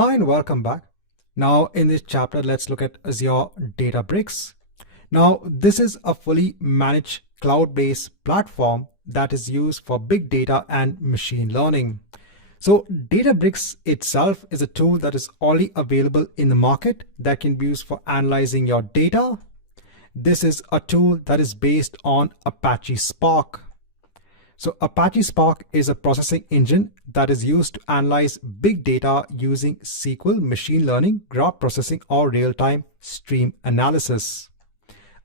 Hi and welcome back. Now in this chapter, let's look at Azure Databricks. Now this is a fully managed cloud-based platform that is used for big data and machine learning. So Databricks itself is a tool that is already available in the market that can be used for analyzing your data. This is a tool that is based on Apache Spark. So Apache Spark is a processing engine that is used to analyze big data using SQL, machine learning, graph processing, or real-time stream analysis.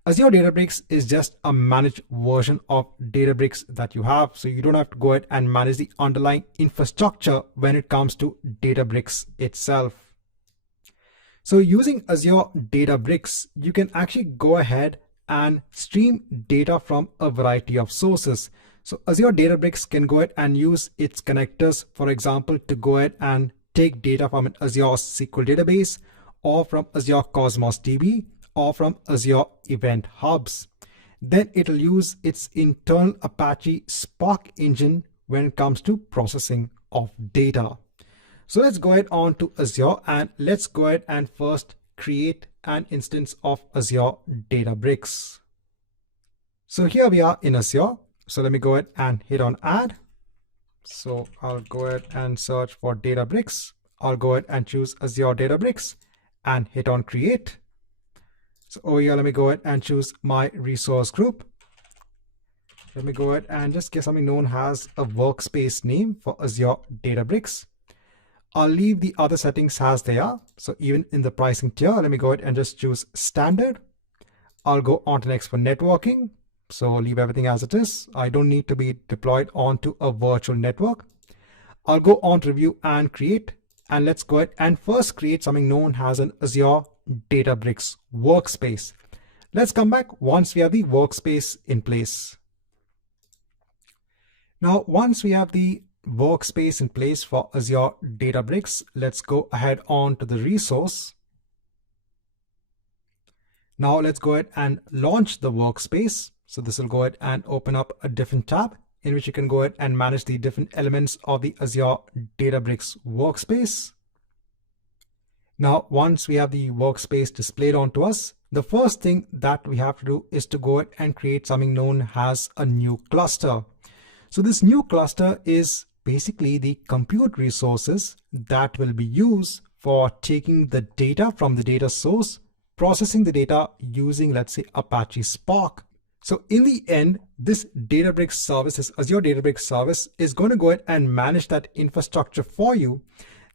Azure Databricks is just a managed version of Databricks that you have, so you don't have to go ahead and manage the underlying infrastructure when it comes to Databricks itself. So using Azure Databricks, you can actually go ahead and stream data from a variety of sources. So Azure Databricks can go ahead and use its connectors, for example, to go ahead and take data from an Azure SQL database or from Azure Cosmos DB or from Azure Event Hubs. Then it'll use its internal Apache Spark engine when it comes to processing of data. So let's go ahead on to Azure and let's go ahead and first create an instance of Azure Databricks. So here we are in Azure. So let me go ahead and hit on add. So I'll go ahead and search for Databricks. I'll go ahead and choose Azure Databricks and hit on create. So over here, let me go ahead and choose my resource group. Let me go ahead and just give something known as a workspace name for Azure Databricks. I'll leave the other settings as they are. So even in the pricing tier, let me go ahead and just choose standard. I'll go on to next for networking. So leave everything as it is. I don't need to be deployed onto a virtual network. I'll go on to review and create. And let's go ahead and first create something known as an Azure Databricks workspace. Let's come back once we have the workspace in place. Now, once we have the workspace in place for Azure Databricks, let's go ahead on to the resource. Now let's go ahead and launch the workspace. So this will go ahead and open up a different tab in which you can go ahead and manage the different elements of the Azure Databricks workspace. Now, once we have the workspace displayed onto us, the first thing that we have to do is to go ahead and create something known as a new cluster. So this new cluster is basically the compute resources that will be used for taking the data from the data source, processing the data using, let's say, Apache Spark. So in the end, this Databricks service, this Azure Databricks service, is going to go ahead and manage that infrastructure for you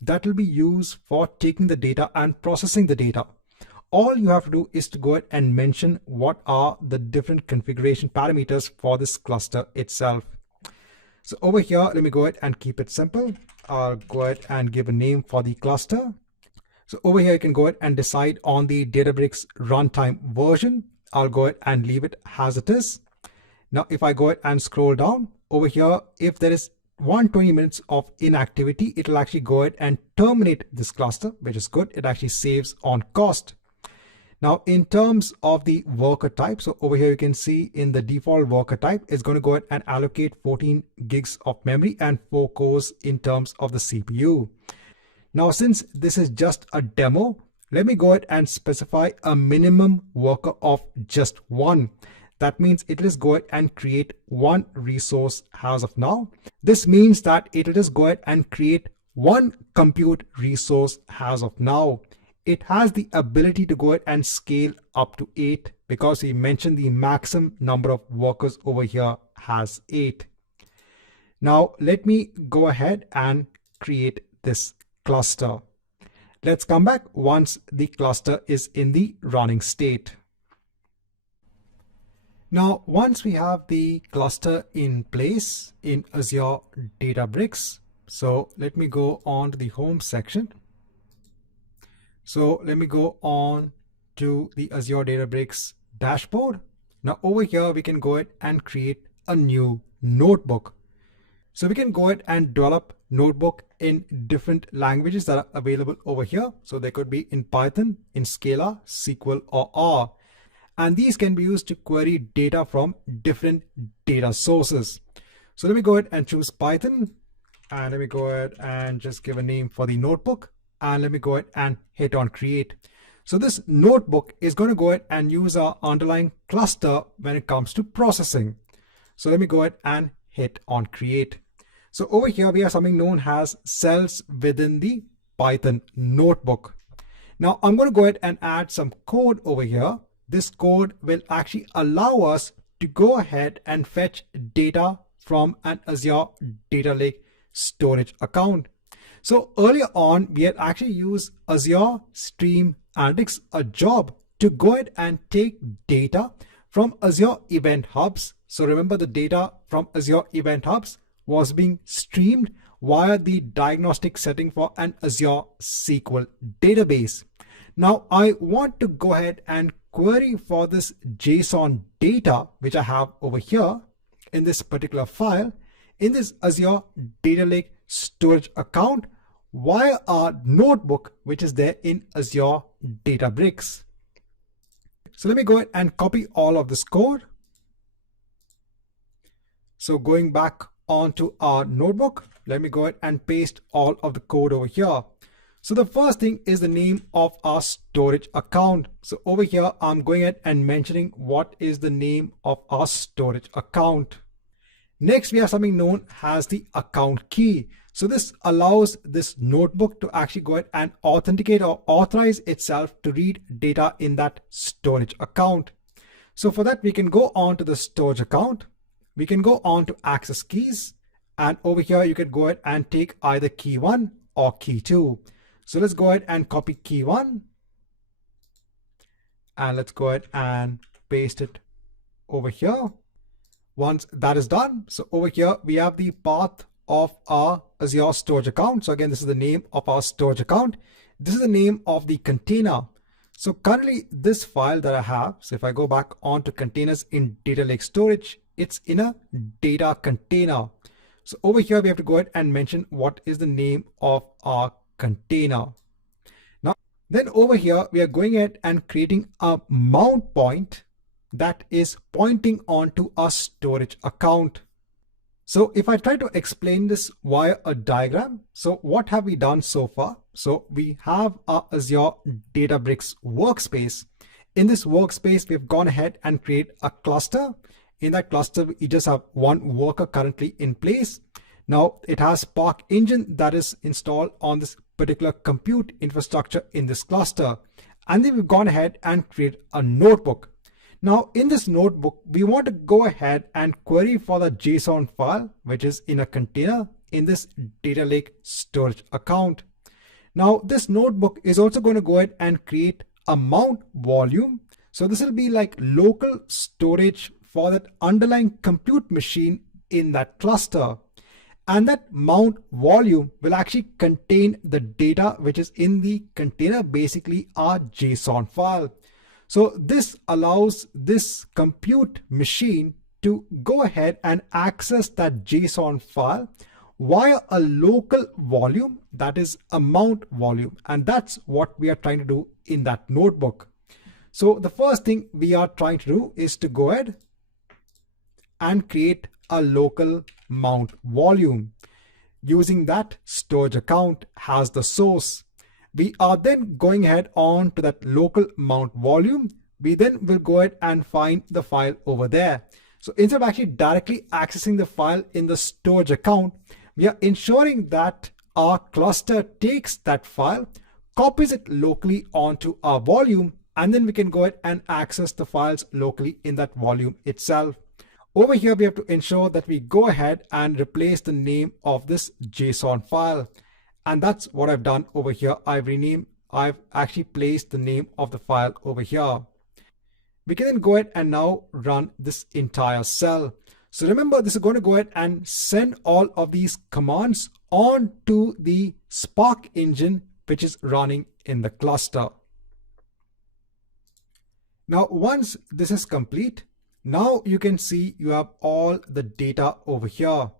that will be used for taking the data and processing the data. All you have to do is to go ahead and mention what are the different configuration parameters for this cluster itself. So over here, let me go ahead and keep it simple. I'll go ahead and give a name for the cluster. So over here, you can go ahead and decide on the Databricks runtime version. I'll go ahead and leave it as it is. Now, if I go ahead and scroll down over here, if there is 120 minutes of inactivity, it'll actually go ahead and terminate this cluster, which is good. It actually saves on cost. Now, in terms of the worker type, so over here you can see in the default worker type, it's going to go ahead and allocate 14 gigs of memory and 4 cores in terms of the CPU. Now, since this is just a demo, let me go ahead and specify a minimum worker of just one. That means it will just go ahead and create one resource as of now. This means that it will just go ahead and create one compute resource as of now. It has the ability to go ahead and scale up to 8 because we mentioned the maximum number of workers over here has 8. Now let me go ahead and create this cluster. Let's come back once the cluster is in the running state. Now, once we have the cluster in place in Azure Databricks, so let me go on to the home section. So let me go on to the Azure Databricks dashboard. Now over here, we can go ahead and create a new notebook. So we can go ahead and develop notebook in different languages that are available over here. So they could be in Python, in Scala, SQL, or R. And these can be used to query data from different data sources. So let me go ahead and choose Python. And let me go ahead and just give a name for the notebook. and let me go ahead and hit on create. So this notebook is going to go ahead and use our underlying cluster when it comes to processing. So let me go ahead and hit on create. So over here we have something known as cells within the Python notebook. Now I'm going to go ahead and add some code over here. This code will actually allow us to go ahead and fetch data from an Azure Data Lake storage account. So earlier on, we had actually used Azure Stream Analytics, a job to go ahead and take data from Azure Event Hubs. So remember, the data from Azure Event Hubs was being streamed via the diagnostic setting for an Azure SQL database. Now I want to go ahead and query for this JSON data, which I have over here in this particular file, in this Azure Data Lake storage account via our notebook, which is there in Azure Databricks. So let me go ahead and copy all of this code. So going back onto our notebook, let me go ahead and paste all of the code over here. So the first thing is the name of our storage account. So over here, I'm going ahead and mentioning what is the name of our storage account. Next, we have something known as the account key. So this allows this notebook to actually go ahead and authenticate or authorize itself to read data in that storage account. So for that, we can go on to the storage account. We can go on to access keys. And over here, you can go ahead and take either key 1 or key 2. So let's go ahead and copy key 1. And let's go ahead and paste it over here. Once that is done, so over here, we have the path of our Azure storage account. So again, this is the name of our storage account. This is the name of the container. So currently this file that I have, so if I go back onto containers in Data Lake storage, it's in a data container. So over here, we have to go ahead and mention what is the name of our container. Now, then over here, we are going ahead and creating a mount point that is pointing onto our storage account. So if I try to explain this via a diagram, so what have we done so far? So we have our Azure Databricks workspace. In this workspace, we've gone ahead and create a cluster. In that cluster, we just have one worker currently in place. Now it has Spark Engine that is installed on this particular compute infrastructure in this cluster. And then we've gone ahead and create a notebook. Now in this notebook, we want to go ahead and query for the JSON file, which is in a container in this Data Lake storage account. Now this notebook is also going to go ahead and create a mount volume. So this will be like local storage for that underlying compute machine in that cluster. And that mount volume will actually contain the data which is in the container, basically our JSON file. So this allows this compute machine to go ahead and access that JSON file via a local volume, that is a mount volume. And that's what we are trying to do in that notebook. So the first thing we are trying to do is to go ahead and create a local mount volume using that storage account as the source. We are then going ahead on to that local mount volume. We then will go ahead and find the file over there. So instead of actually directly accessing the file in the storage account, we are ensuring that our cluster takes that file, copies it locally onto our volume, and then we can go ahead and access the files locally in that volume itself. Over here, we have to ensure that we go ahead and replace the name of this JSON file. And that's what I've done over here. I've actually placed the name of the file over here. We can then go ahead and now run this entire cell. So remember, this is going to go ahead and send all of these commands on to the Spark engine, which is running in the cluster. Now, once this is complete, now you can see you have all the data over here.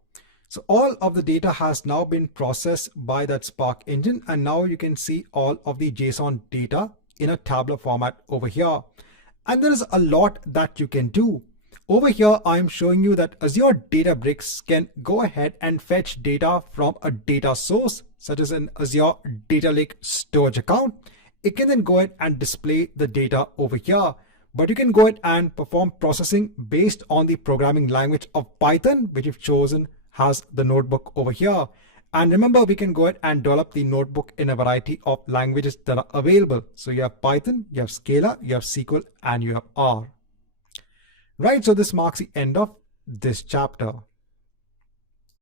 So all of the data has now been processed by that Spark engine. And now you can see all of the JSON data in a tabular format over here. And there is a lot that you can do. Over here, I'm showing you that Azure Databricks can go ahead and fetch data from a data source, such as an Azure Data Lake storage account. It can then go ahead and display the data over here. But you can go ahead and perform processing based on the programming language of Python, which you've chosen as the notebook over here. And remember, we can go ahead and develop the notebook in a variety of languages that are available. So you have Python, you have Scala, you have SQL, and you have R. Right, so this marks the end of this chapter.